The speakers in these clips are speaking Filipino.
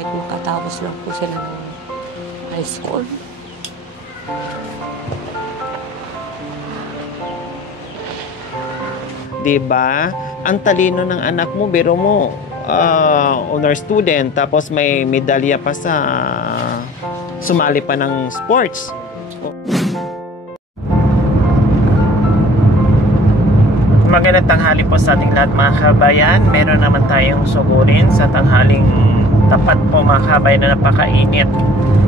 Kahit makatapos lang po sila ng high school. Diba? Ang talino ng anak mo, biro mo, honor student, tapos may medalya pa sa sumali pa ng sports. Magandang tanghali po sa ating lahat mga kabayan. Meron naman tayong sugurin sa tanghaling tapat po mga kabayan na napakainit.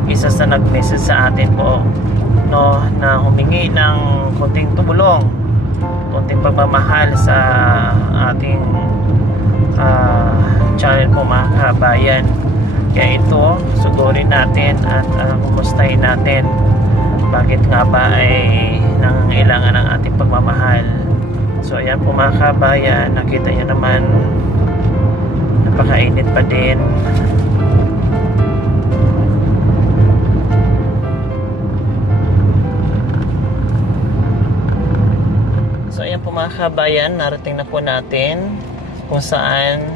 Isa sa nag-message sa atin po, no, na humingi ng konting tumulong, konting pagmamahal sa ating channel po mga kabayan. Kaya ito, sugurin natin at kumustahin natin bakit nga ba ay nangangailangan ng ating pagmamahal. So ayan po mga kabayan, nakita nyo naman napakainit pa din. So ayan po mga kabayan, narating na po natin kung saan,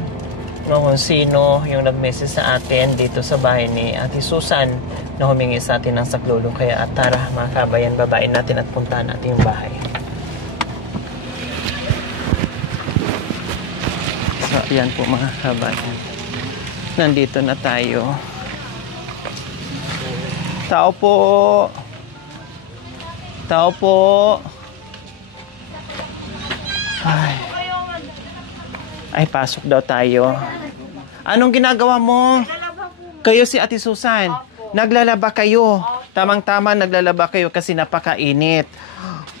no, kung sino yung nag-message sa atin dito sa bahay ni Ate Susan na humingi sa atin ng saklolo. Kaya tara mga kabayan, babain natin at puntahan natin yung bahay. So ayan po mga kabayan, nandito na tayo. Tao po. Tao po. Ay, pasok daw tayo. Anong ginagawa mo? Kayo si Ate Susan. Naglalaba kayo. Tamang-tama naglalaba kayo kasi napakainit.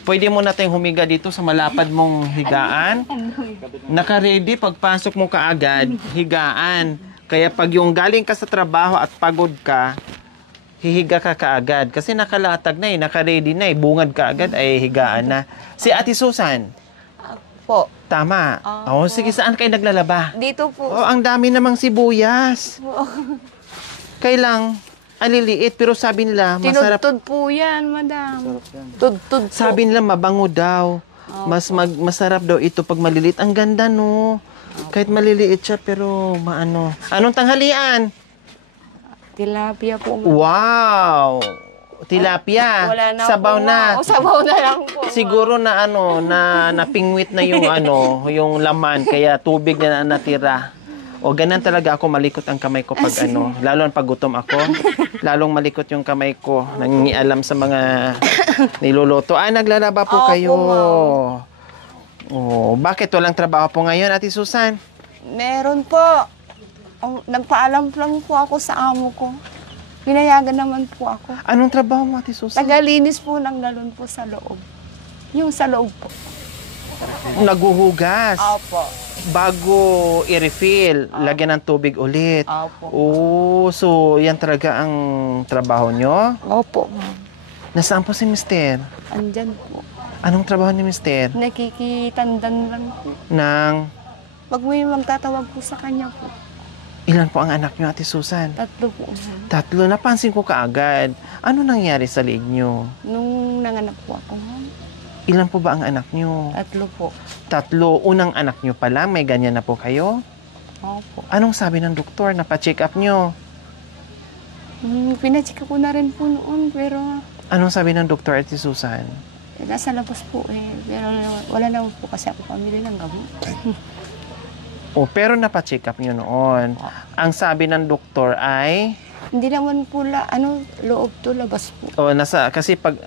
Pwede mo natin humiga dito sa malapad mong higaan. Naka-ready, pagpasok mo kaagad, higaan. Kaya pag yung galing ka sa trabaho at pagod ka, hihiga ka kaagad. Kasi nakalatag na naka-ready na bungad ka agad ay higaan na. Si Ate Susan. Po. Tama. Sige, saan kayo naglalaba? Dito po. Ang dami namang sibuyas. Kailang aliliit, pero sabi nila masarap. Tinudtod po yan, madam. Tudtod po. Sabi nila mabango daw. Masarap daw ito pag maliliit. Ang ganda, no? Kahit maliliit siya, pero maano. Anong tanghalian? Tilapia po, madam. Wow! Tilapia. Wala na sabaw po, na. Sabaw na lang po. Siguro na napingwit na yung yung laman, kaya tubig na natira. O ganun talaga ako, malikot ang kamay ko pag lalo pag gutom ako, lalong malikot yung kamay ko, nangingialam sa mga niluluto. Naglalaba po kayo. Bakit walang trabaho po ngayon, Ate Susan? Meron po. Nagpaalam lang po ako sa amo ko. Pinayagan naman po ako. Anong trabaho mo, Ate Susan? Tagalinis po ng galon po sa loob. Yung sa loob po. Naguhugas. Opo. Bago i-refill, lagyan ng tubig ulit. Opo. So yan talaga ang trabaho nyo? Opo. Nasaan po si Mister? Andyan po. Anong trabaho ni Mister? Nakikitandan lang po. Pag may magtatawag po sa kanya po. Ilan po ang anak nyo, Ate Susan? 3 po. 3. Napansin ko kaagad. Ano nangyari sa leg nyo? Nung nanganak po ako. Ilan po ba ang anak nyo? 3 po. 3. Unang anak nyo pa lang, may ganyan na po kayo? Opo. Anong sabi ng doktor? Napa-check up nyo? Pinacheck ko na rin po noon, pero Anong sabi ng doktor, Ate Susan? nasa labas po Pero wala naman po kasi ako pamili ng gamot. Pero napa-check up nyo noon. Ang sabi ng doktor ay... Hindi naman po loob to, labas po. Kasi pag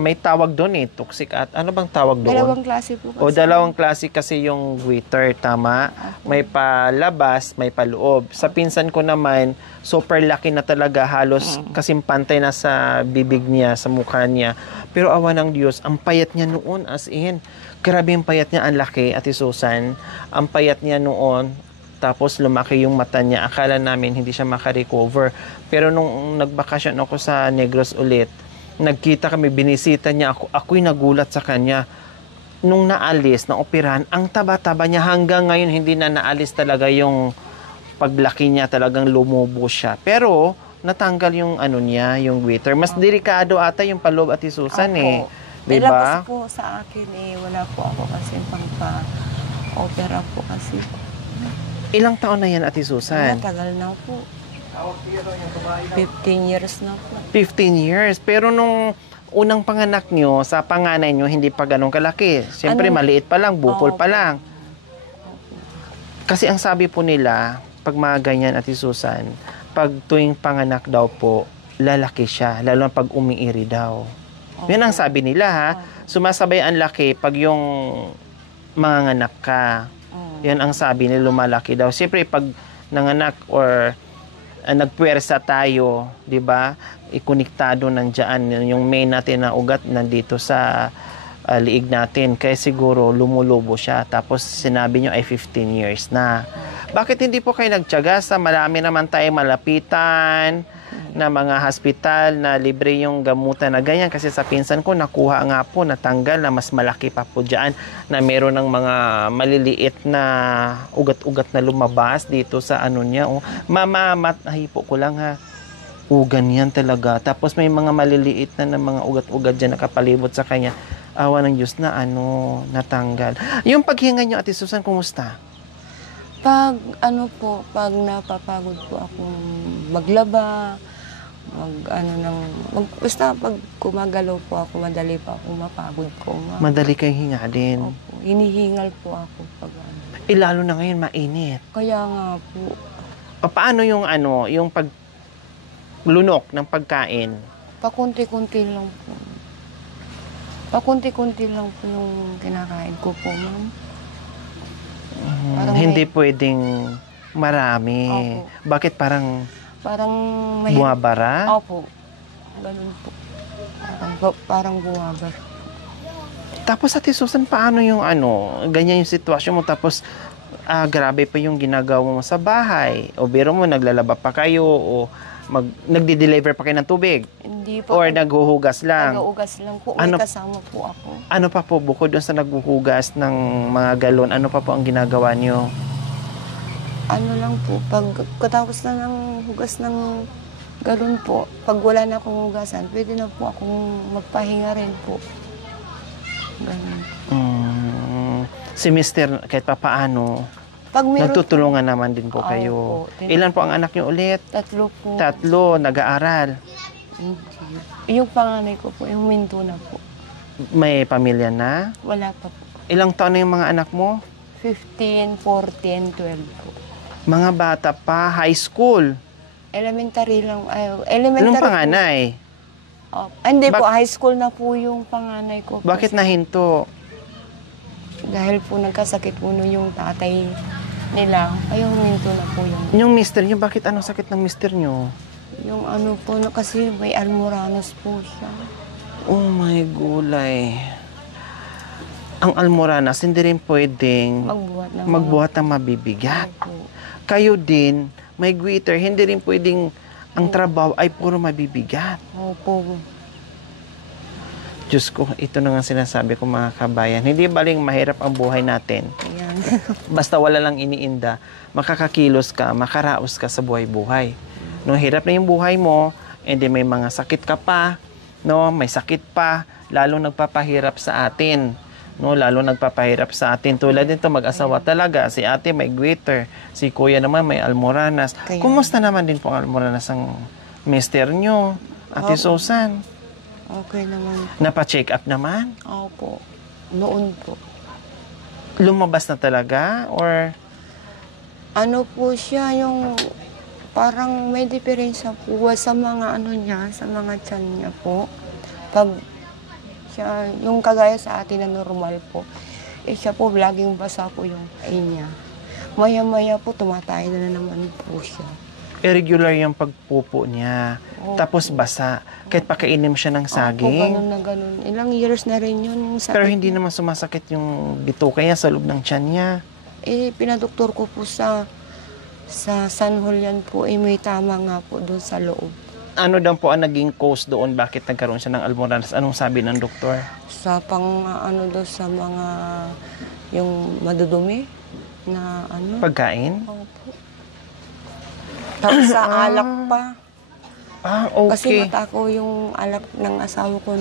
may tawag doon toxic at ano bang tawag doon? Dalawang klase po kasi. Dalawang klase kasi yung goiter, tama? May palabas, may paloob. Sa pinsan ko naman, super laki na talaga, halos kasimpantay na sa bibig niya, sa mukha niya. Pero awa ng Diyos, ang payat niya noon, as in, grabe yung payat niya, ang laki, Ate Susan. Ang payat niya noon, tapos lumaki yung mata niya. Akala namin hindi siya makarecover. Pero nung nagbakasyon ako sa Negros ulit, nagkita kami, binisita niya ako. Ako'y nagulat sa kanya. Nung naalis, na-operahan, ang taba-taba niya hanggang ngayon hindi na naalis talaga yung paglaki niya, talagang lumubo siya. Pero natanggal yung niya, yung goiter. Mas delikado ata yung paloob, Ate Susan Diba? Labas po sa akin wala po ako kasi pangpa-opera po kasi. Ilang taon na yan, Ate Susan? Tagal na po. 15 years na po. 15 years. Pero nung unang panganak nyo, sa panganay nyo, hindi pa ganun kalaki. Siyempre, Ano? maliit pa lang, bukol Opo. pa lang. Kasi ang sabi po nila, pag mga ganyan, Ate Susan, pag tuwing panganak daw po, lalaki siya, lalo na pag umiiri daw. Yan ang sabi nila, ha. Sumasabay ang laki pag yung manganganak ka. Yan ang sabi nila, lumalaki daw. Siyempre, pag nanganak or nagpuwersa tayo, di ba? Ikoniktado nandiyan yung main natin na ugat nandito sa liig natin. Kaya siguro lumulubo siya. Tapos sinabi nyo ay 15 years na. Bakit hindi po kayo nagtiyaga sa marami naman tayong malapitan na mga hospital na libre yung gamutan na ganyan? Kasi sa pinsan ko, nakuha nga po, natanggal na mas malaki pa po dyan na meron ng mga maliliit na ugat-ugat na lumabas dito sa ano niya. Oh. Mama, matahipo ko lang ha. Ganyan talaga. Tapos may mga maliliit na mga ugat-ugat dyan nakapalibot sa kanya. Awa ng Diyos na natanggal. Yung paghinga nyo, Ate Susan, kumusta? Pag pag napapagod po akong maglaba, basta pag gumagalaw po ako, madali pa ako mapagod ko. Madali kayong hingalin. Opo, hinihingal po ako pag Lalo na ngayon, mainit. Kaya nga po. Paano yung yung paglunok ng pagkain? Pakunti-kunti lang po. Pakunti-kunti lang po yung kinakain ko po, ma'am. Parang Hindi pwedeng marami. Opo. Bakit parang Parang bumabara? Opo. Ganun po. Parang buwabar. Tapos, Ate Susan, paano yung ganyan yung sitwasyon mo, tapos grabe pa yung ginagawa mo sa bahay? O biro mo, naglalaba pa kayo, o nagdi-deliver pa kayo ng tubig? Hindi po. Or naghuhugas lang? Nag-uugas lang po. May kasama po ako. Ano pa po, bukod doon sa naghuhugas ng mga galon, ano pa po ang ginagawa niyo? Ano lang po, pag katapos na ng hugas ng galon po, pag wala na akong hugasan, pwede na po akong magpahinga rin po. Ganun. Si Mr. kahit pa paano, Pag meron nagtutulungan naman din po kayo. Opo. Ilan po ang anak niyo ulit? 3 po. 3, nag-aaral. Hindi. Yung panganay ko po, yung huminto na po. May pamilya na? Wala pa po. Ilang taon na yung mga anak mo? 15, 14, 12 po. Mga bata pa, high school. Elementary lang. Elementary Anong po. panganay? Hindi po, high school na po yung panganay ko po. Bakit nahinto? Dahil po nagkasakit po yung tatay nila. Ay, huminto na po yung... Yung mister nyo, bakit anong sakit ng mister nyo? Yung po, kasi may almoranas po siya. Oh my gulay. Ang almoranas, hindi rin pwedeng magbuhat ng mabibigat. Opo. Kayo din, may goiter, hindi rin pwedeng ang trabaho ay puro mabibigat. Opo. Diyos ko, ito na nga sinasabi ko mga kabayan. Hindi baling mahirap ang buhay natin. Ayan. Basta wala lang iniinda, makakakilos ka, makaraos ka sa buhay-buhay. No, hirap na yung buhay mo, hindi may mga sakit ka pa, no, may sakit pa, lalo nagpapahirap sa atin. No, lalo nagpapahirap sa atin. Tulad nito, mag-asawa talaga. Si ate may goiter, si kuya naman may almoranas. Kaya... Kumusta naman din po ang almoranas ng mister nyo, Ate Susan? Okay naman. Napa-check up naman? Opo. Noon po. Lumabas na talaga? Or Ano po siya, yung parang may diferensya po sa mga niya, sa mga tiyan niya po. Pag siya, yung kagaya sa atin na normal po, siya po, laging basa po yung kain niya. Maya-maya po, tumatay na naman po siya. irregular yung pagpupo niya. Opo. Tapos basa. Kahit pakainim siya ng saging. Opo, ganun na ganun. Ilang years na rin yun yung sakit. Pero hindi naman sumasakit yung bituka niya sa loob ng tiyan niya. Pinadoktor ko po sa San Julian po, may tama nga po doon sa loob. Ano daw po ang naging cause doon? Bakit nagkaroon siya ng almoranas? Anong sabi ng doktor? Sa doon sa mga, yung madudumi na Pagkain? Opo. Tapos sa alak pa. Kasi Okay. mata ko yung alak ng asawa ko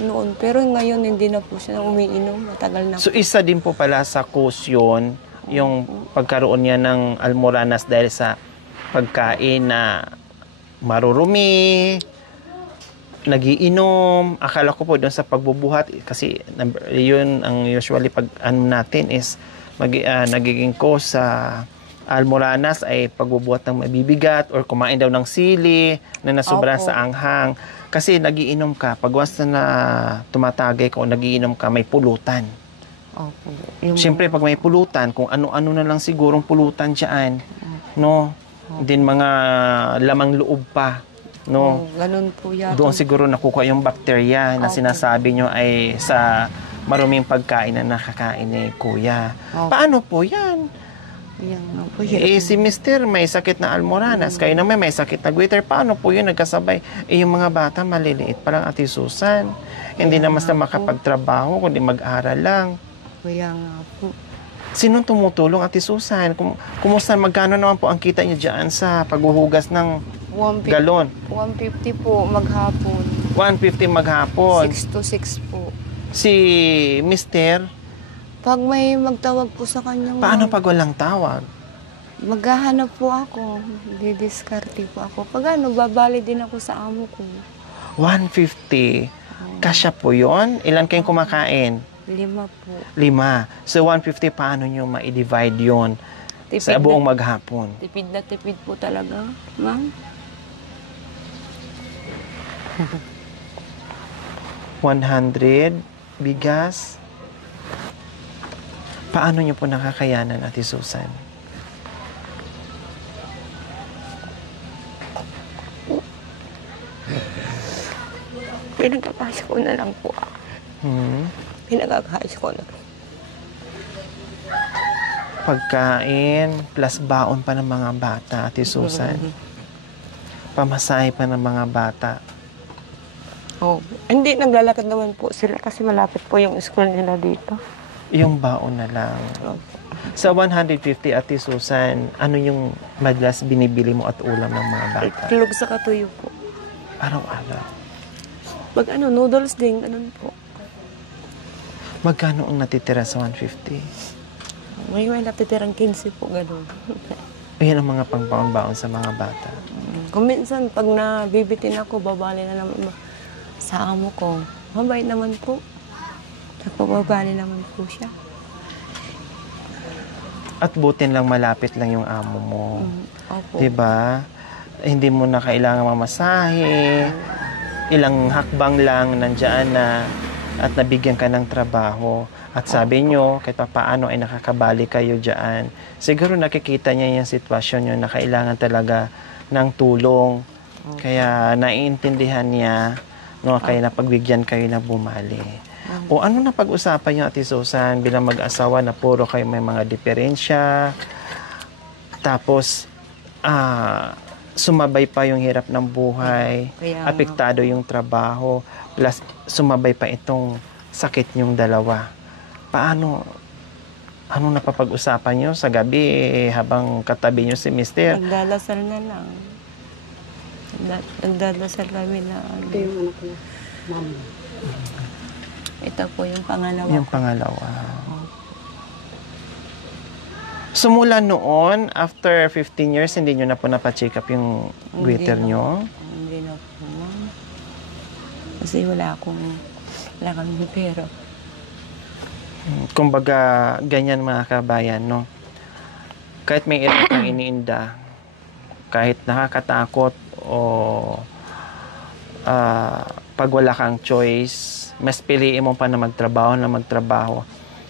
noon. Pero ngayon hindi na po siya umiinom. Matagal na So isa din po pala sa cause yun, yung pagkaroon niya ng almoranas dahil sa pagkain na marurumi, nagiinom. Akala ko po doon sa pagbubuhat, kasi yun ang usually pag ano natin is nagiging cause sa almoranas ay pagbubuhat ng mabibigat or kumain daw ng sili na nasobra Opo. sa anghang. Kasi nagiinom ka, pag once na tumatagay ka o nagiinom ka, may pulutan. Opo. Siyempre, pag may pulutan, kung ano-ano na lang sigurong pulutan dyan, no? Din mga lamang loob pa, no? Ganun po yata. Doon siguro nakukuha yung bakterya na Opo. sinasabi nyo ay sa maruming pagkain na nakakain ni Kuya. Opo. Paano po yan? Yan nga po Si Mister may sakit na almoranas, kayo naman may sakit na goiter. Paano po yun nagkasabay? Yung mga bata maliliit pa lang, Ate Susan. Hindi na mas na makapagtrabaho, kundi mag-aral lang. Kaya nga po. Sinong tumutulong, Ate Susan? Kumusta, magkano naman po ang kita niyo dyan sa paghuhugas ng 150, galon? 150 po maghapon. 150 maghapon. 6 to 6 po. Si Mister, Pag may magtawag po sa kanyang... paano pag walang tawag? Maghahanap po ako. Didiskarte po ako. Pag babali din ako sa amo ko. 150. Kasya po yon. Ilan kayong kumakain? 5 po. 5. So 150, paano nyo ma-divide yon sa buong maghapon? Tipid na tipid po talaga, ma'am. 100 bigas. Paano nyo po nakakayanan, Ate Susan? Pinagkakasya ko na lang po. Pinagkakasya ko na. Pagkain, plus baon pa ng mga bata, Ate Susan. Pamasahe pa ng mga bata. Oh, hindi, naglalakad naman po sila kasi malapit po yung school nila dito. Yung baon na lang. Sa 150, Ate Susan, ano yung madalas binibili mo at ulam ng mga bata? Tulog sa katuyo po. Araw-araw. Pag noodles din, ganun po. Magkano ang natitira sa 150? May natitirang 15 po, ganun. Ayan ang mga pangbaon-baon sa mga bata. Kung minsan, pag nabibitin ako, babali na naman sa amo ko. Mabait naman po. Nagpababali naman po siya. At butin lang malapit lang yung amo mo. Opo. 'Di ba? Hindi mo na kailangan mamasahe. Ilang hakbang lang nandiyan na at nabigyan ka ng trabaho. At sabi nyo, kahit pa paano ay nakakabali kayo dyan. Siguro nakikita niya yung sitwasyon nyo na kailangan talaga ng tulong. Kaya naiintindihan niya, no, kaya napagbigyan kayo na bumali. O ano na pag-usapan niyo, Ate Susan, bilang mag-asawa na puro kayo may mga diferensya, tapos sumabay pa yung hirap ng buhay, Kaya apektado yung trabaho, plus sumabay pa itong sakit niyong dalawa. Paano, anong napapag-usapan niyo sa gabi habang katabi niyo si Mister? Nagdalasal na lang. Nagdadasal kami na Ito yung anak niya, mama. Ito po yung pangalawa. Yung pangalawa. So mula noon, after 15 years, hindi nyo na po napacheck up yung goiter nyo? Hindi na po, ma'am. Kasi wala kami pera. Kumbaga, ganyan mga kabayan, no? Kahit may irap kang iniinda, kahit nakakatakot o pag wala kang choice, mas piliin mo pa na magtrabaho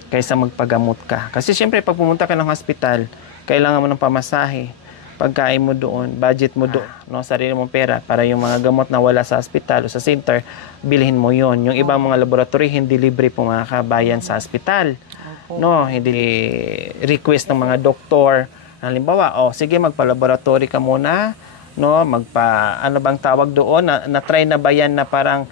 kaysa magpagamot ka. Kasi siyempre, pag pumunta ka ng hospital, kailangan mo ng pamasahe, pagkain mo doon, budget mo doon, no, sarili mong pera para yung mga gamot na wala sa hospital o sa center, bilhin mo yon. Yung ibang mga laboratory, hindi libre po mga kabayan sa hospital. No, hindi request ng mga doktor. Halimbawa, sige, magpa-laboratory ka muna, no, ano bang tawag doon, na-try na ba yan na parang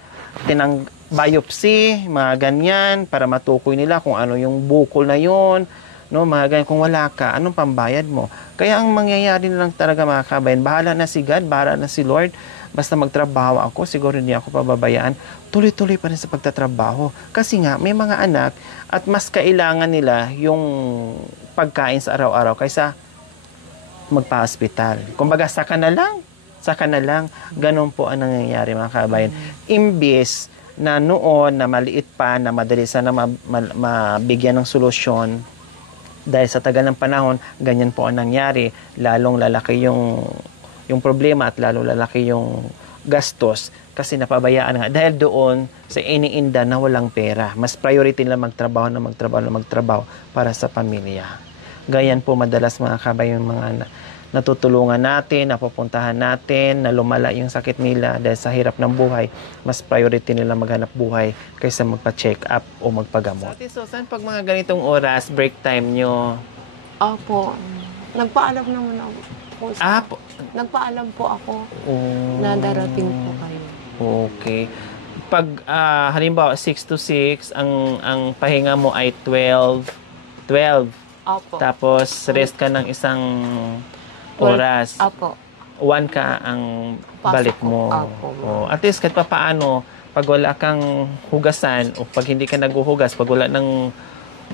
biopsy, mga ganyan, para matukoy nila kung ano yung bukol na yon, no, mga ganyan. Kung wala ka, anong pambayad mo? Kaya ang mangyayari na lang talaga mga kabayan, bahala na si God, bahala na si Lord, basta magtrabaho ako, siguro hindi ako pababayaan, tuloy-tuloy pa rin sa pagtatrabaho. Kasi nga, may mga anak at mas kailangan nila yung pagkain sa araw-araw kaysa magpa-hospital. Kumbaga, saka na lang. Ganon po ang nangyayari, mga kabayan. Imbis na noon, na maliit pa, na madali sana mabigyan ng solusyon, dahil sa tagal ng panahon, ganyan po ang nangyari. Lalong lalaki yung problema at lalong lalaki yung gastos kasi napabayaan nga. Dahil doon sa iniinda na walang pera. Mas priority nila magtrabaho para sa pamilya. Ganyan po madalas, mga kabayan, mga natutulungan natin, napupuntahan natin, na lumala yung sakit nila dahil sa hirap ng buhay. Mas priority nila maghanap buhay kaysa magpa-check up o magpagamot. Ate Susan, pag mga ganitong oras, break time nyo? Opo. Nagpaalam naman ako. Nagpaalam po ako na darating po kayo. Okay. Pag halimbawa 6 to 6, ang pahinga mo ay 12. Opo. Tapos rest ka ng isang oras. Opo. 1 ka ang balik mo. Opo. At least kahit pa paano, pag wala kang hugasan o pag hindi ka naghuhugas, pag wala ng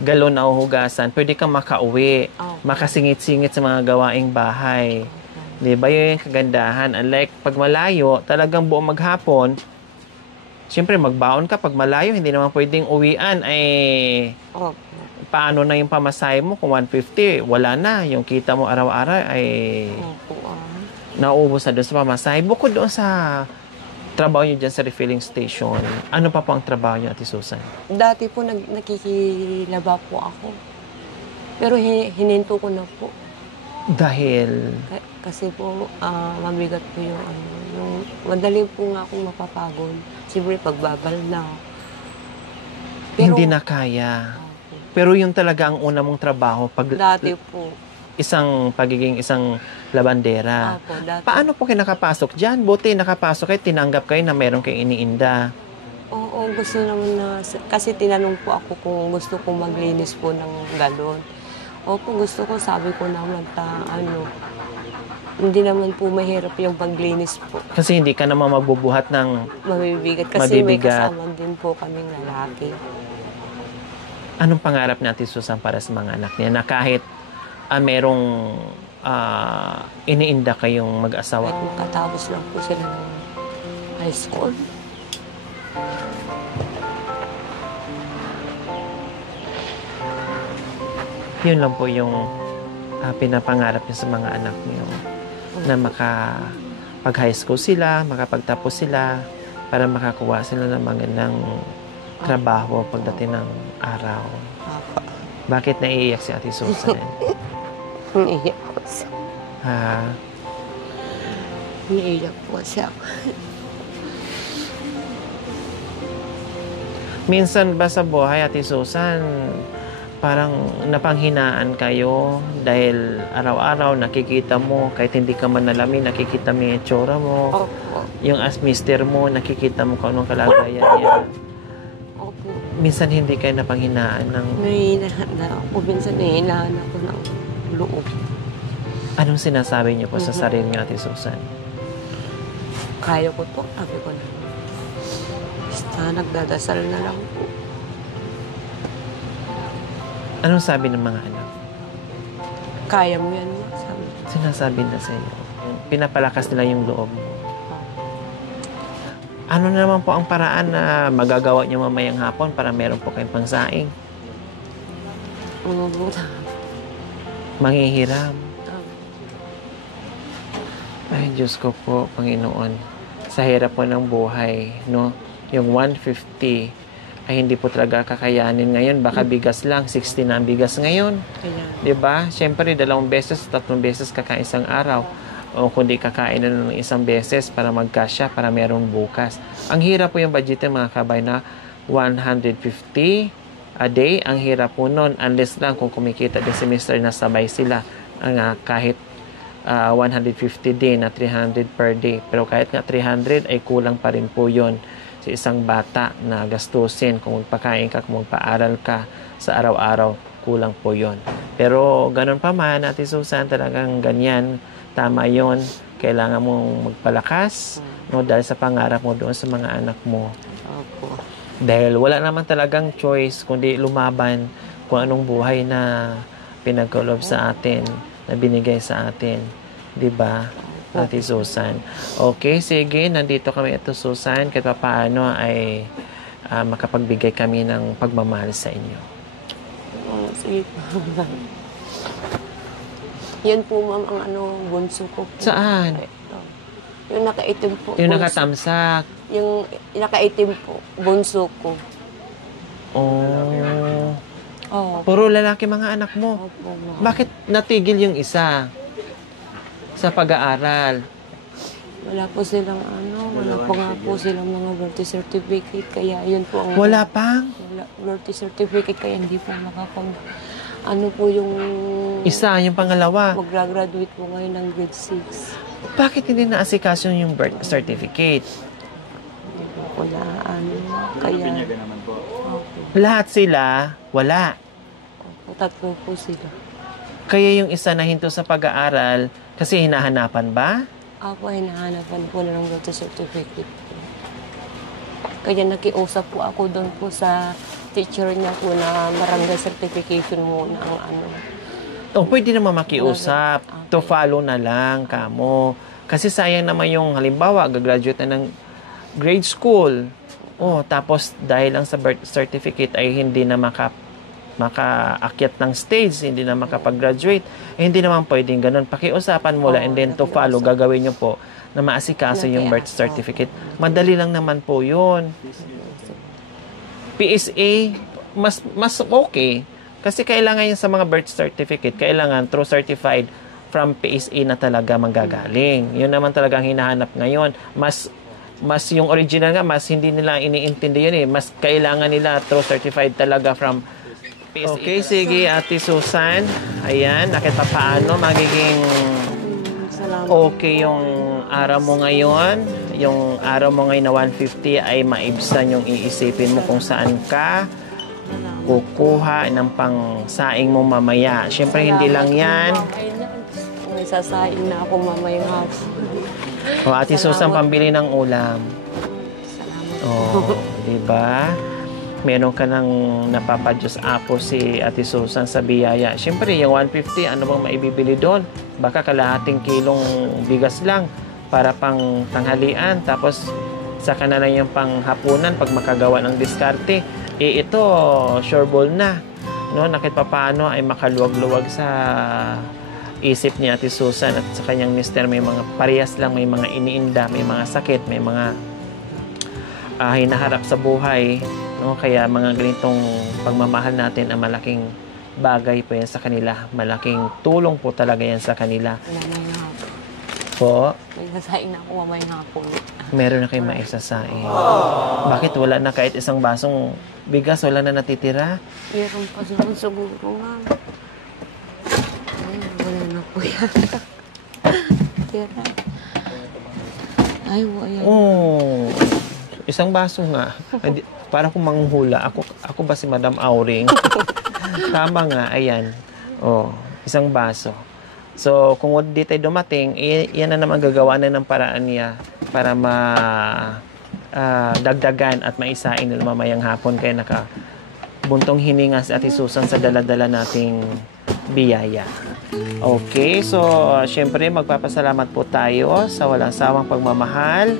galon na hugasan, pwede kang makauwi, makasingit-singit sa mga gawaing bahay. Di ba yun yung kagandahan? Unlike pag malayo, talagang buong maghapon, siyempre magbaon ka. Pag malayo, hindi naman pwedeng uwian. Paano na yung pamasahe mo? Kung 150, wala na. Yung kita mo araw-araw ay nauubos na doon sa pamasahe. Bukod doon sa trabaho nyo dyan sa refilling station, ano pa po ang trabaho nyo, Ate Susan? Dati po nakikilaba po ako. Pero hininto ko na po. Dahil? Kasi po, mabigat po yung madali po nga akong mapapagod. Siyempre, pagbabal na. Pero, hindi na kaya. Pero yung talaga ang una mong trabaho, dati po. Pagiging isang labandera. Opo, dati. Paano po kayo nakapasok dyan? Buti nakapasok kayo, tinanggap kayo na meron kayo iniinda. Oo, gusto naman na, kasi tinanong po ako kung gusto kong maglinis po ng galon. Opo, gusto ko, sabi ko naman, hindi naman po mahirap yung paglinis po. Kasi hindi ka naman magbubuhat ng mabibigat. Kasi may kasama din po kaming lalaki. Anong pangarap natin, Susan, para sa mga anak niya na kahit merong iniinda kayong mag-asawa? Kahit makatapos lang po sila ng high school. Yun lang po yung pinapangarap niyo sa mga anak niyo. Na makapag-high school sila, makapagtapos sila, para makakuha sila ng magandang trabaho pagdating ng araw. Bakit naiiyak si Ate Susan? Naiiyak po siya. Naiiyak po siya. Minsan ba sa buhay, Ate Susan, parang napanghinaan kayo dahil araw-araw nakikita mo, kahit hindi ka man nalamin, nakikita mo yung itsura mo. Opo. Yung as mister mo, nakikita mo kung anong kalagayan niya. Opo. Minsan hindi kayo napanghinaan ng... Nahihinahan na ako. Minsan nahihinahan ako ng loob. Anong sinasabi niyo po sa sarili niyo, Ate Susan? Kaya ko to. Sabi ko na. Basta nagdadasal na lang po. Anong sabi ng mga anak? Kaya mo yan, ma. Sabi. Sinasabi na sa iyo. Pinapalakas nila yung loob mo. Ano na naman po ang paraan na magagawa niyo mamayang hapon para meron po kayong pangsaing? Manghihiram. Ay, Diyos ko po, Panginoon. Sa hirap po ng buhay, no? Yung 150 ay hindi po talaga kakayanin ngayon. Baka bigas lang, 60 na ang bigas ngayon. Diba? Siyempre, 2 beses, 3 beses kakain isang araw. O kundi kakain na ng isang beses para magkasya, para merong bukas. Ang hirap po yung budget mga kabay na 150 a day. Ang hirap po nun. Unless lang kung kumikita din si Mr. na sabay sila. Kahit 150 din na 300 per day. Pero kahit nga 300 ay kulang pa rin po yun sa isang bata na gastusin. Kung magpakain ka, kung magpaaral ka sa araw-araw, kulang po yon. Pero ganun pa man, Ate Susan, talagang ganyan. Tama yon. Kailangan mong magpalakas, no, dahil sa pangarap mo doon sa mga anak mo. Opo. Dahil wala naman talagang choice kundi lumaban kung anong buhay na pinagkalob sa atin. na binigay sa atin. 'Di ba? Ate Susan. Okay, sige. Nandito kami, Ate Susan. Kahit paano ay makapagbigay kami ng pagmamahal sa inyo. Sige po. Yan po, ma'am, ang bunso ko po. Saan? Ito. Yung nakaitim po. Yung bunso. nakatamsak. Yung nakaitim po, bunso ko. Oh. Oo. Puro lalaki mga anak mo. Opo, ma'am. Bakit natigil yung isa sa pag-aaral? Wala po silang wala pa nga po silang mga birth certificate. Kaya yun po ang... Wala pang? Wala, birth certificate, kaya hindi po nakapag... po yung... Isa, yung pangalawa. Magra-graduate po ngayon ng grade 6. Bakit hindi naasikaso yung birth certificate? Hindi po ako na kaya... Opo. Lahat sila, wala. Opo, tatlo po sila. Kaya yung isa na hinto sa pag-aaral, kasi hinahanapan ba? Ako, hinahanapan po na ng birth certificate po. Kaya nakiusap po ako doon po sa teacher niya po na barangay certification muna ang O, pwede naman makiusap. Okay. To follow na lang kamo. Kasi sayang naman yung halimbawa, gagraduate na ng grade school. Oh, tapos dahil lang sa birth certificate ay hindi na makaakyat ng stage, hindi na makapag-graduate. Hindi naman pwedeng ganun. Pakiusapan mo lang and then to follow, gagawin nyo po na maasikaso yung birth certificate. Madali lang naman po yun. PSA, mas okay. Kasi kailangan yun sa mga birth certificate, kailangan true certified from PSA na talaga manggagaling. Yun naman talagang hinahanap ngayon. Mas yung original nga, mas hindi nila iniintindi yun eh. Mas kailangan nila true certified talaga from PSA. Okay, sige, Ate Susan. Ayan, nakita paano magiging okay yung araw mo ngayon. Yung araw mo ngayon na 150 ay maibsan yung iisipin mo kung saan ka kukuha ng pang-saing mo mamaya. Siyempre, hindi lang yan. May sasaing na ako mamayang hapon. O, Ate Susan, pambili ng ulam. Salamat. O, diba? Meron ka ng napapadyos apo si Ate Susan sa biyaya. Siyempre, yung 150, ano bang maibibili doon? Baka kalahating kilong bigas lang para pang tanghalian. Tapos, saka na lang yung panghapunan pag makagawa ng diskarte. Ito, sure ball na. No, nakit pa paano ay makaluwag-luwag sa isip ni Ate Susan at sa kanyang mister. May mga parehas lang, may mga iniinda, may mga sakit, may mga hinaharap sa buhay. No? Kaya mga ganitong pagmamahal natin ang malaking bagay po yan sa kanila. Malaking tulong po talaga yan sa kanila. Mamayang hapon. Po, May sasaing na ako mamayang hapon. meron na kayo maisasain. Bakit wala na kahit isang basong bigas? Wala na natitira? Meron pa naman siguro, ma'am. Ay, wala na po yan. Tira. Ay, ayan. Oh, isang baso nga. Hindi, para kung manghuhula. Ako ba si Madam Auring? Tama nga, ayan. Oh, isang baso. So, kung di tayo dumating, yan na naman gagawa na ng paraan niya para dagdagan at maisain nila mamayang hapon. Kaya nakabuntong hininga si Ate Susan sa daladala nating biyaya. Okay, so syempre magpapasalamat po tayo sa walang sawang pagmamahal.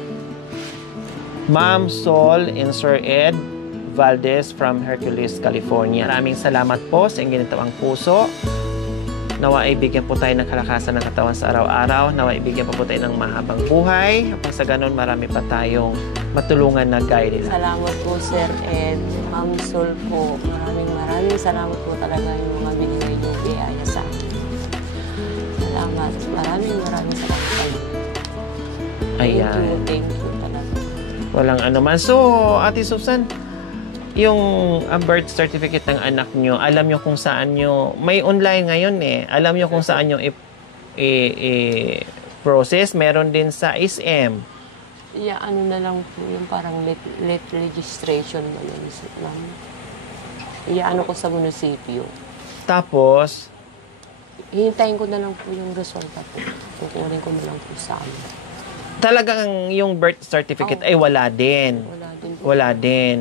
Ma'am Sol and Sir Ed Valdez from Hercules, California. Maraming salamat po sa inyong ginitawang puso. Nawa ibigyan po tayo ng kalakasan ng katawan sa araw-araw. Nawa ibigyan po tayo ng mahabang buhay. Upang sa ganun, marami pa tayong matulungan na guide nila. Salamat po, Sir Ed. Ma'am Sol po. Maraming salamat po talaga yung mga binigay niyo biyaya sa akin. Salamat. Maraming salamat sa inyo. Ayan. Thank you talaga. Walang anuman. So, Ate Susan, yung birth certificate ng anak nyo, alam nyo kung saan nyo, may online ngayon eh, alam nyo kung saan nyo process, meron din sa SM. Yeah, ano na lang po yung parang late registration na lang. Ano ko sa munisipyo. Tapos, Hihintayin ko na lang po yung resulta po. Kukunin ko na lang po sa amin. talagang yung birth certificate ay wala din. Wala din po. Wala din.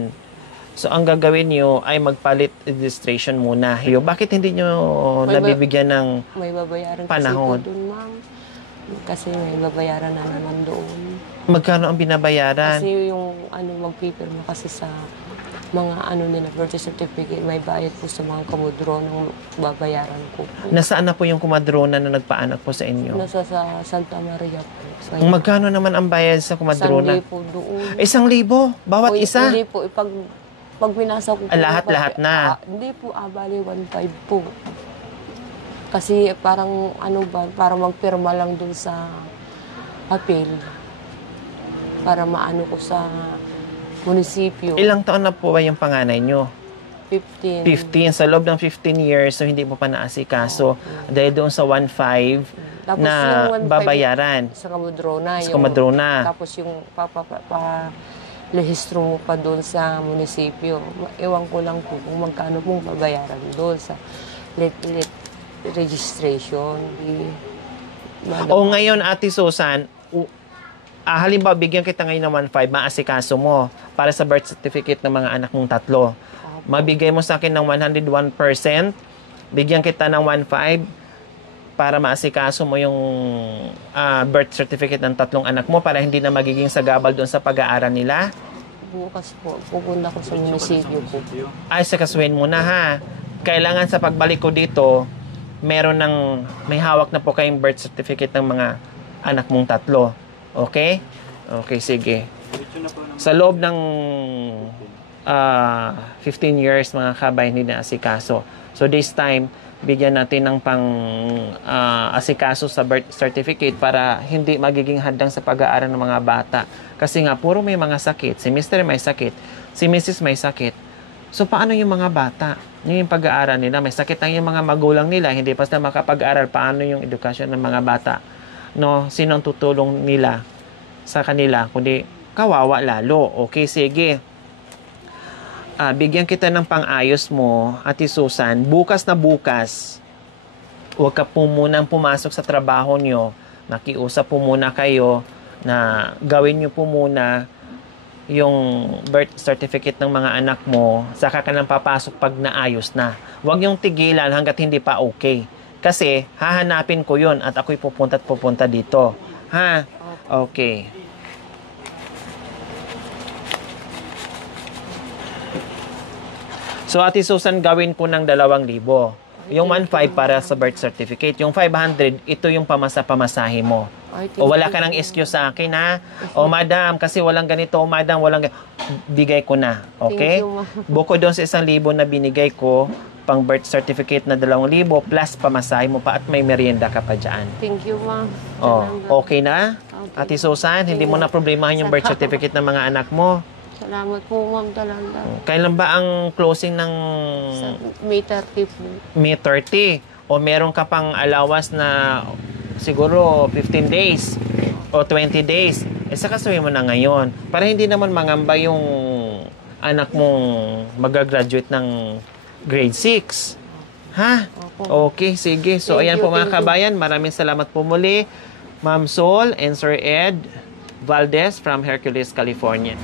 So, ang gagawin nyo ay magpalit registration muna. Bakit hindi nyo nabibigyan ng May babayaran panahon? kasi po dun, ma'am. Kasi may babayaran na naman doon. Magkano ang binabayaran? Kasi yung magpipirma kasi sa mga nila, birth certificate, may bayad po sa mga kamudro ng babayaran ko po. Nasaan na po yung kumadrona na nagpaanak po sa inyo? Nasa sa Santa Maria po. Magkano naman ang bayad sa kumadrona? 1,000 po doon. 1,000? Bawat isa? Hindi po, pag binasa ko po. Lahat-lahat na? Hindi po, bali 1,500 po. Kasi parang para magpirma lang dun sa papel. Para maano ko sa munisipyo. Ilang taon na po ba yung panganay nyo? 15. 15. Sa loob ng 15 years, so hindi mo pa naasikaso. Dahil doon sa 1,500 Tapos na yung 1,500 babayaran. Sa Kamudrona. Sa Kamudrona. Tapos yung lehistro mo pa doon sa munisipyo. Ewan ko lang po kung magkano pong babayaran doon sa registration. O ngayon, Ate Susan, halimbawa, bigyan kita ngayon ng 1,500, maasikaso mo para sa birth certificate ng mga anak mong 3. Mabigay mo sa akin ng 101%, bigyan kita ng 1,500 para maasikaso mo yung birth certificate ng 3 anak mo para hindi na magiging sagabal doon sa pag-aaral nila. Bukas po, pupunta ko sa munisipyo po. Ay, sakasuhin muna ha. Kailangan sa pagbalik ko dito, may hawak na po kayong birth certificate ng mga anak mong 3. Okay? Okay, sige. Sa loob ng 15 years, mga kabay, hindi na asikaso. So this time, bigyan natin ng asikaso sa birth certificate para hindi magiging hadang sa pag-aaral ng mga bata. Kasi nga, puro may mga sakit. Si Mr. may sakit. Si Mrs. may sakit. So, paano yung mga bata? Yung pag-aaral nila, may sakit ang yung mga magulang nila, hindi pa sila makapag-aral. Paano yung edukasyon ng mga bata? No, sino ang tutulong nila sa kanila? Kundi, kawawa lalo. Okay, sige. Bigyan kita ng pang-ayos mo, Ate Susan. Bukas na bukas, huwag ka po munang pumasok sa trabaho nyo. Nakiusap po muna kayo na gawin nyo po muna yung birth certificate ng mga anak mo, saka ka nang papasok pag naayos na. Huwag yung tigilan hanggat hindi pa okay. Kasi, hahanapin ko yun at ako'y pupunta dito. Ha? Okay. So, Ate Susan, gawin ko ng 2,000. Yung 1,500 para sa birth certificate. Yung 500, ito yung pamasahe mo. O wala ka ng excuse sa akin, ha? O madam, kasi walang ganito. O madam, bigay ko na. Okay? Bukod doon sa 1,000 na binigay ko, pang birth certificate na 2,000 plus pamasahe mo pa at may merienda ka pa dyan. Thank you, ma'am. Okay na? Okay. Ate Susan, hindi mo na problemahan yung birth certificate ng mga anak mo. Salamat po, ma'am, talaga. Kailan ba ang closing ng Sa May 30 po. May 30? O meron ka pang allowance na siguro 15 days o 20 days? Sakasuhin mo na ngayon. Para hindi naman mangamba yung anak mong mag-graduate ng grade 6. Ha? Okay, sige. So, ayan po mga kabayan. Maraming salamat po muli. Ma'am Sol and Sir Ed Valdez from Hercules, California.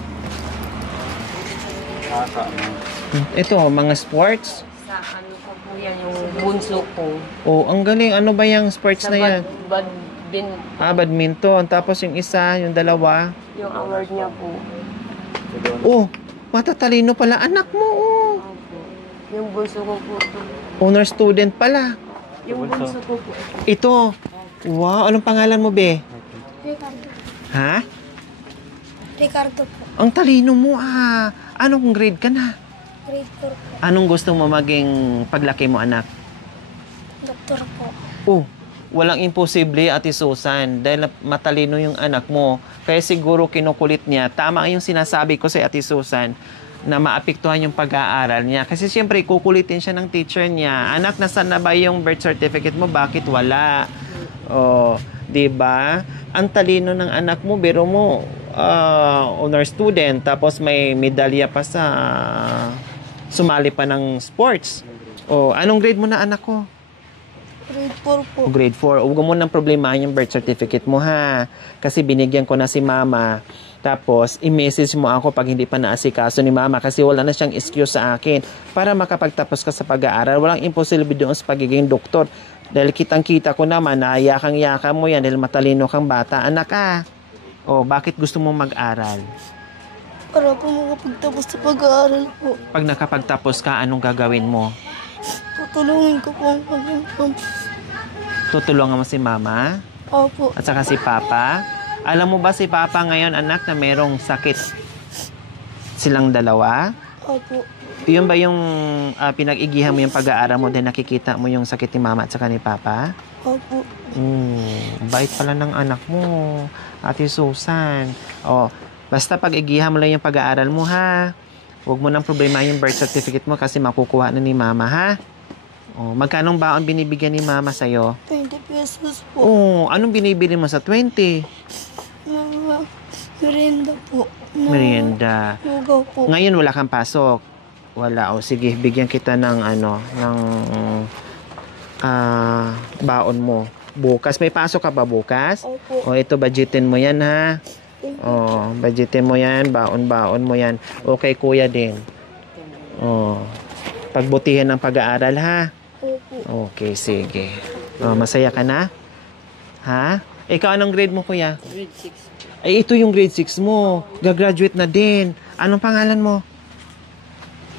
Ito, mga sports. Sa ko po yan, yung bunso ko. Oh, ang galing. Ano ba yung sports Sa na yan? badminton. Badminton. Tapos yung isa, yung dalawa. Yung award niya po. Oh, matatalino pala. Anak mo, oh. Yung bunso ko po. Honor student pala. Yung bunso ko po. Ito. Wow, anong pangalan mo, be? Ricardo. Ha? Ricardo po. Ang talino mo, ah. Anong grade ka na? Grade 4 po. Anong gusto mo maging paglaki mo, anak? Doktor po. Oh, walang imposible, Ate Susan, dahil matalino yung anak mo. Kaya siguro kinukulit niya. Tama yung sinasabi ko sa Ate Susan na maapektuhan yung pag-aaral niya. Kasi siyempre, kukulitin siya ng teacher niya. Anak, nasaan na ba yung birth certificate mo? Bakit wala? Oh, 'di ba? Ang talino ng anak mo, biro mo, honor student, tapos may medalya pa sa sumali pa ng sports. Oh, anong grade mo na, anak ko? Grade 4 po. Grade 4. Huwag mo nang problemahin yung birth certificate mo, ha? Kasi binigyan ko na si mama. Tapos, i-message mo ako pag hindi pa naasikaso ni mama kasi wala na siyang excuse sa akin para makapagtapos ka sa pag-aaral. Walang imposible doon sa pagiging doktor. Dahil kitang-kita ko naman na yakang-yaka mo yan dahil matalino kang bata. Anak ka. O, bakit gusto mo mag-aral? Para po makapagtapos sa pag-aaral po. Pag nakapagtapos ka, anong gagawin mo? Tutulungin ko po ang pag-impam. Tutulungan mo si mama? Opo. At saka si papa? Alam mo ba si papa ngayon, anak, na merong sakit silang dalawa? Opo. Yun ba yung pinag-igihan mo yung pag-aaral mo dahil nakikita mo yung sakit ni mama at saka ni papa? Opo. Bait pala ng anak mo, Ate Susan. O, basta pag-igihan mo lang yung pag-aaral mo, ha? Huwag mo nang problema yung birth certificate mo kasi makukuha na ni mama, ha? O, magkanong baon binibigyan ni mama sa'yo? 20 pesos po. Oo, anong binibili mo sa 20? Mga merienda po. Merienda. Lugaw po. Ngayon wala kang pasok. Wala. O sige, bigyan kita ng baon mo. Bukas may pasok ka ba bukas? Opo. O ito budgetin mo 'yan, ha. O, budgetin mo 'yan, baon-baon mo 'yan. Okay, kuya din. O, pagbutihan ng pag-aaral, ha. Opo. Okay, sige. O, masaya ka na? Ha? Ikaw anong grade mo, kuya? Grade 6. Ay, ito yung grade 6 mo. Gagraduate na din. Anong pangalan mo?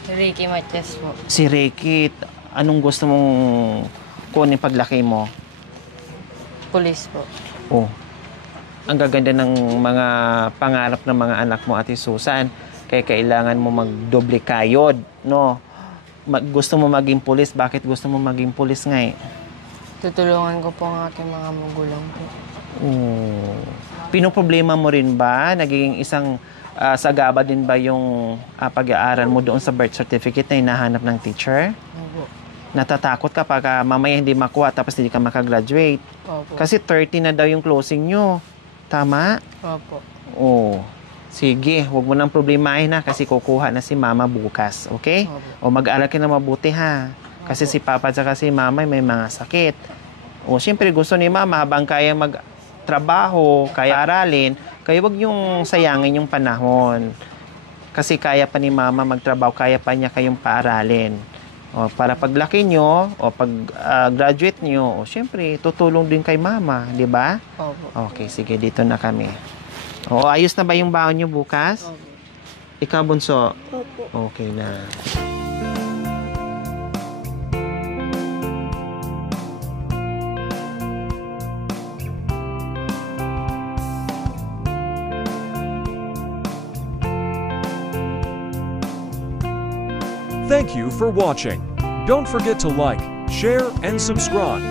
Ricky Matias po. Si Ricky. Anong gusto mong kunin paglaki mo? Police po. Oh. Ang gaganda ng mga pangarap ng mga anak mo, Ate Susan. Kaya kailangan mo magdoble kayod, no? Gusto mo maging pulis. Bakit gusto mo maging pulis nga eh? Tutulungan ko po ang aking mga magulang po. Oh. Pinoproblema mo rin ba? Naging isang sagaba din ba yung pag-aaral mo doon sa birth certificate na hinahanap ng teacher? Opo. Natatakot ka pag mamaya hindi makuha tapos hindi ka makagraduate. Opo. Kasi 30 na daw yung closing nyo. Tama? Opo. Oo. Sige, huwag mo nang problemahin na kasi kukuha na si mama bukas. Okay? O mag-aaral ka na mabuti ha. Kasi si papa at si mama may mga sakit. O siyempre gusto ni mama habang kaya magtrabaho, kaya aralin, kaya wag yung sayangin yung panahon. Kasi kaya pa ni mama magtrabaho, kaya pa niya kayong paaralin. O, para paglaki nyo, o pag graduate nyo, o siyempre, tutulong din kay mama, di ba? Opo. Okay, sige, dito na kami. O, ayos na ba yung baon nyo bukas? Opo. Ikaw, bunso? Opo. Okay na. Thank you for watching. Don't forget to like, share, and subscribe.